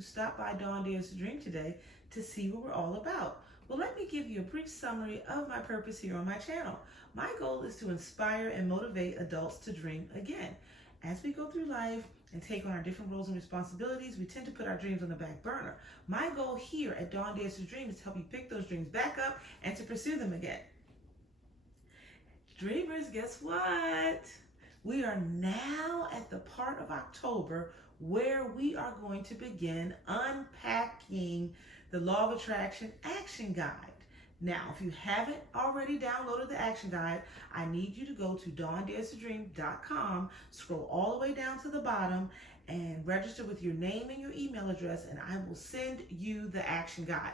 who stopped by Dawn Dares to Dream today to see what we're all about. Well, let me give you a brief summary of my purpose here on my channel. My goal is to inspire and motivate adults to dream again. As we go through life and take on our different roles and responsibilities, we tend to put our dreams on the back burner. My goal here at Dawn Dares to Dream is to help you pick those dreams back up and to pursue them again. Dreamers, guess what? We are now at the part of October where we are going to begin unpacking the Law of Attraction Action Guide. Now, if you haven't already downloaded the action guide, I need you to go to dawndarestodream.com, scroll all the way down to the bottom, and register with your name and your email address, and I will send you the action guide.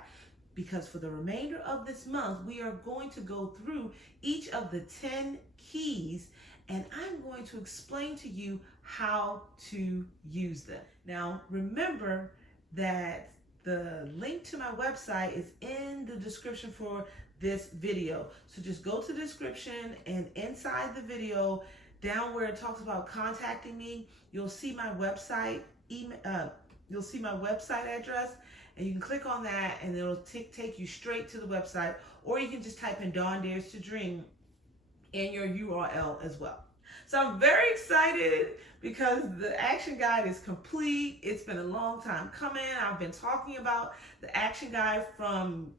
Because for the remainder of this month, we are going to go through each of the 10 keys, and I'm going to explain to you how to use them. Now, remember that the link to my website is in the description for this video. So just go to the description, and inside the video, down where it talks about contacting me, you'll see my website you'll see my website address, and you can click on that and it'll take you straight to the website, or you can just type in Dawn Dares to Dream in your URL as well. So I'm very excited because the action guide is complete. It's been a long time coming. I've been talking about the action guide from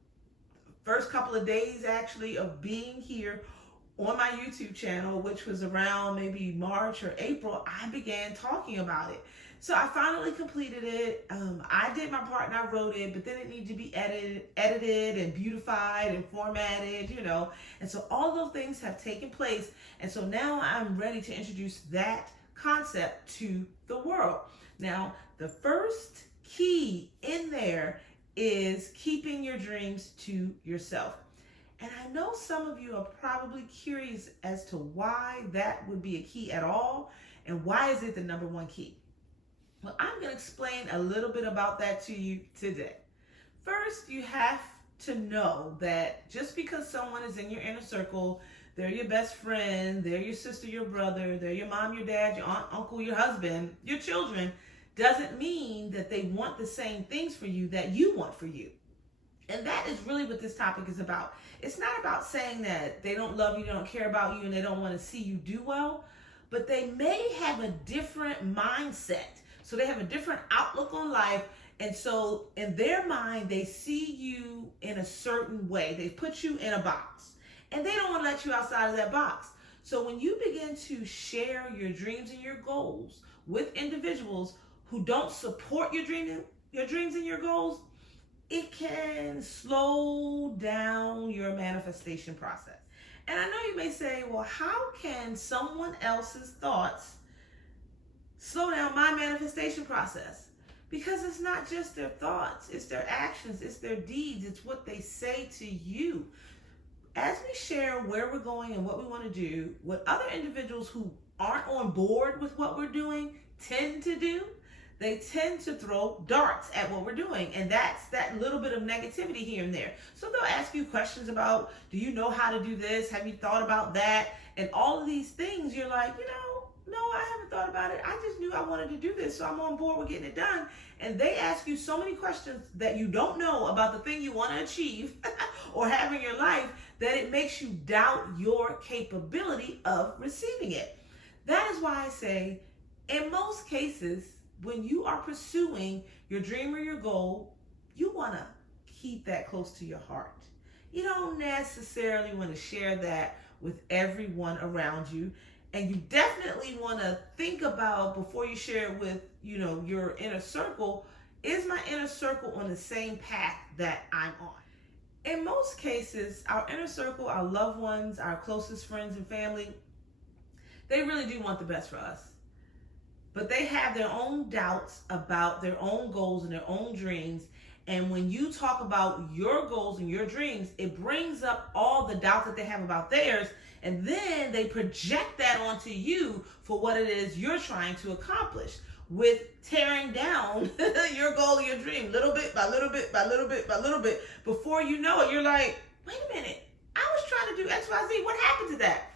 the first couple of days actually of being here on my YouTube channel, which was around maybe March or April. I began talking about it. So I finally completed it. I did my part and I wrote it, but then it needed to be edited and beautified and formatted, you know. And so all those things have taken place. And so now I'm ready to introduce that concept to the world. Now, the first key in there is keeping your dreams to yourself. And I know some of you are probably curious as to why that would be a key at all, and why is it the number one key? Well, I'm going to explain a little bit about that to you today. First, you have to know that just because someone is in your inner circle, they're your best friend, they're your sister, your brother, they're your mom, your dad, your aunt, uncle, your husband, your children, doesn't mean that they want the same things for you that you want for you. And that is really what this topic is about. It's not about saying that they don't love you, they don't care about you, and they don't want to see you do well, but they may have a different mindset. So they have a different outlook on life. And so in their mind, they see you in a certain way. They put you in a box, and they don't want to let you outside of that box. So when you begin to share your dreams and your goals with individuals who don't support your dreams and your goals, it can slow down your manifestation process. And I know you may say, well, how can someone else's thoughts slow down my manifestation process? Because it's not just their thoughts, it's their actions, it's their deeds, it's what they say to you. As we share where we're going and what we want to do, what other individuals who aren't on board with what we're doing tend to do, they tend to throw darts at what we're doing. And that's that little bit of negativity here and there. So they'll ask you questions about, do you know how to do this? Have you thought about that? And all of these things, you're like, no, I haven't thought about it. I just knew I wanted to do this, so I'm on board with getting it done. And they ask you so many questions that you don't know about the thing you want to achieve or have in your life, that it makes you doubt your capability of receiving it. That is why I say, in most cases, when you are pursuing your dream or your goal, you want to keep that close to your heart. You don't necessarily want to share that with everyone around you. And you definitely want to think about, before you share it with, your inner circle, is my inner circle on the same path that I'm on? In most cases, our inner circle, our loved ones, our closest friends and family, they really do want the best for us. But they have their own doubts about their own goals and their own dreams. And when you talk about your goals and your dreams, it brings up all the doubt that they have about theirs. And then they project that onto you for what it is you're trying to accomplish, with tearing down your goal or your dream little bit by little bit by little bit by little bit. Before you know it, you're like, wait a minute, I was trying to do X, Y, Z. What happened to that?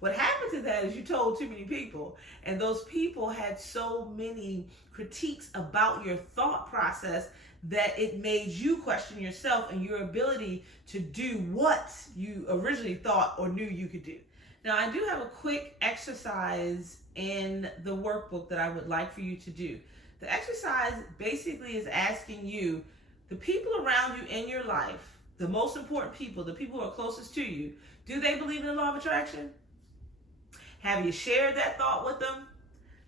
What happened to that is you told too many people, and those people had so many critiques about your thought process that it made you question yourself and your ability to do what you originally thought or knew you could do. Now, I do have a quick exercise in the workbook that I would like for you to do. The exercise basically is asking you, the people around you in your life, the most important people, the people who are closest to you, do they believe in the law of attraction? Have you shared that thought with them?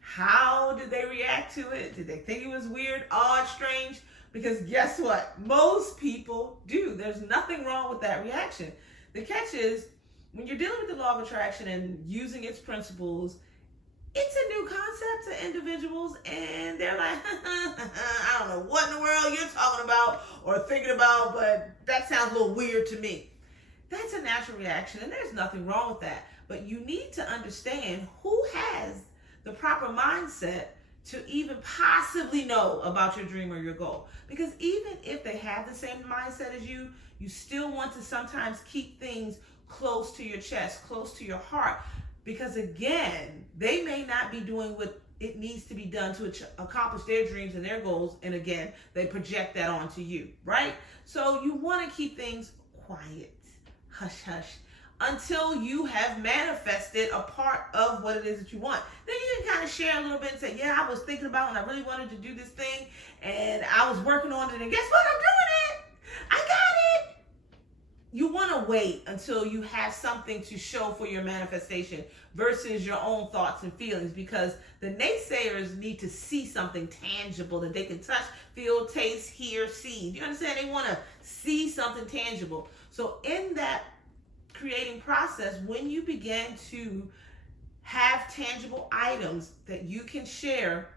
How did they react to it? Did they think it was weird, odd, strange? Because guess what? Most people do. There's nothing wrong with that reaction. The catch is, when you're dealing with the law of attraction and using its principles, it's a new concept to individuals, and they're like, I don't know what in the world you're talking about or thinking about, but that sounds a little weird to me. That's a natural reaction, and there's nothing wrong with that. But you need to understand who has the proper mindset to even possibly know about your dream or your goal. Because even if they have the same mindset as you, you still want to sometimes keep things close to your chest, close to your heart. Because again, they may not be doing what it needs to be done to accomplish their dreams and their goals. And again, they project that onto you, right? So you want to keep things quiet, hush, hush, until you have manifested a part of what it is that you want. Then you can kind of share a little bit and say, yeah, I was thinking about and I really wanted to do this thing and I was working on it, and guess what? I'm doing it. I got it. You want to wait until you have something to show for your manifestation versus your own thoughts and feelings, because the naysayers need to see something tangible that they can touch, feel, taste, hear, see. Do you understand? They want to see something tangible. So in that creating process, when you begin to have tangible items that you can share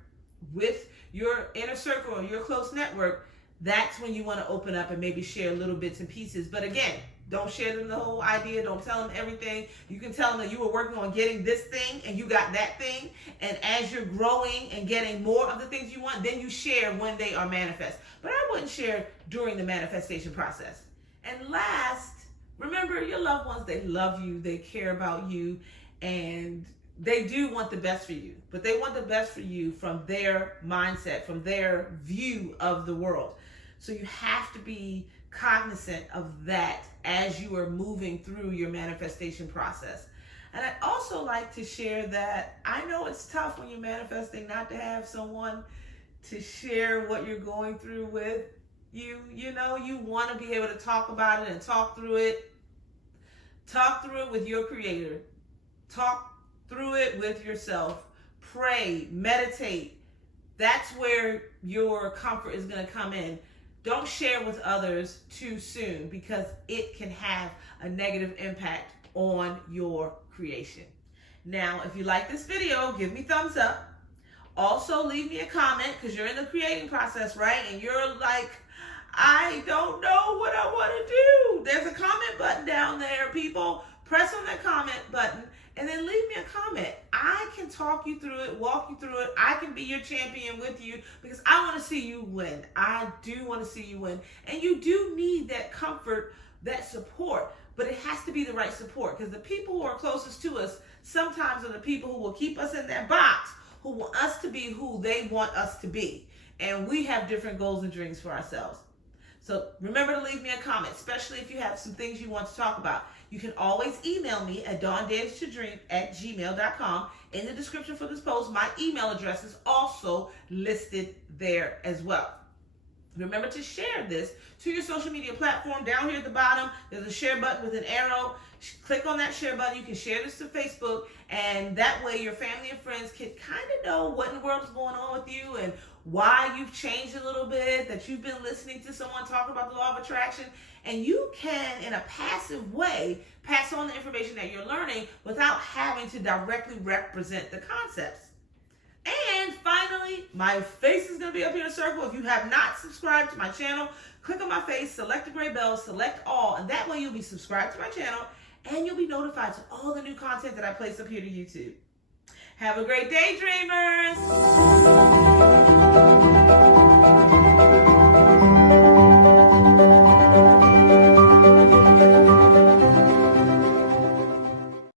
with your inner circle or your close network, that's when you want to open up and maybe share little bits and pieces. But again, don't share them the whole idea. Don't tell them everything. You can tell them that you were working on getting this thing and you got that thing. And as you're growing and getting more of the things you want, then you share when they are manifest. But I wouldn't share during the manifestation process. And last, remember, your loved ones, they love you, they care about you, and they do want the best for you. But they want the best for you from their mindset, from their view of the world. So you have to be cognizant of that as you are moving through your manifestation process. And I'd also like to share that I know it's tough when you're manifesting not to have someone to share what you're going through with. You know, you want to be able to talk about it and talk through it. Talk through it with your creator. Talk through it with yourself. Pray, meditate. That's where your comfort is going to come in. Don't share with others too soon, because it can have a negative impact on your creation. Now, if you like this video, give me thumbs up. Also, leave me a comment, because you're in the creating process, right? And you're like, I don't know what I want to do. There's a comment button down there, people. Press on that comment button and then leave me a comment. I can talk you through it, walk you through it. I can be your champion with you, because I want to see you win. I do want to see you win. And you do need that comfort, that support, but it has to be the right support, because the people who are closest to us sometimes are the people who will keep us in that box, who want us to be who they want us to be. And we have different goals and dreams for ourselves. So remember to leave me a comment, especially if you have some things you want to talk about. You can always email me at dawndagetodream@gmail.com. In the description for this post, my email address is also listed there as well. Remember to share this to your social media platform. Down here at the bottom, there's a share button with an arrow. Click on that share button. You can share this to Facebook, and that way your family and friends can kind of know what in the world is going on with you and why you've changed a little bit, that you've been listening to someone talk about the law of attraction, and you can, in a passive way, pass on the information that you're learning without having to directly represent the concepts. And finally, my face is going to be up here in a circle. If you have not subscribed to my channel, click on my face, select the gray bell, select all, and that way you'll be subscribed to my channel and you'll be notified to all the new content that I place up here to YouTube. Have a great day, dreamers!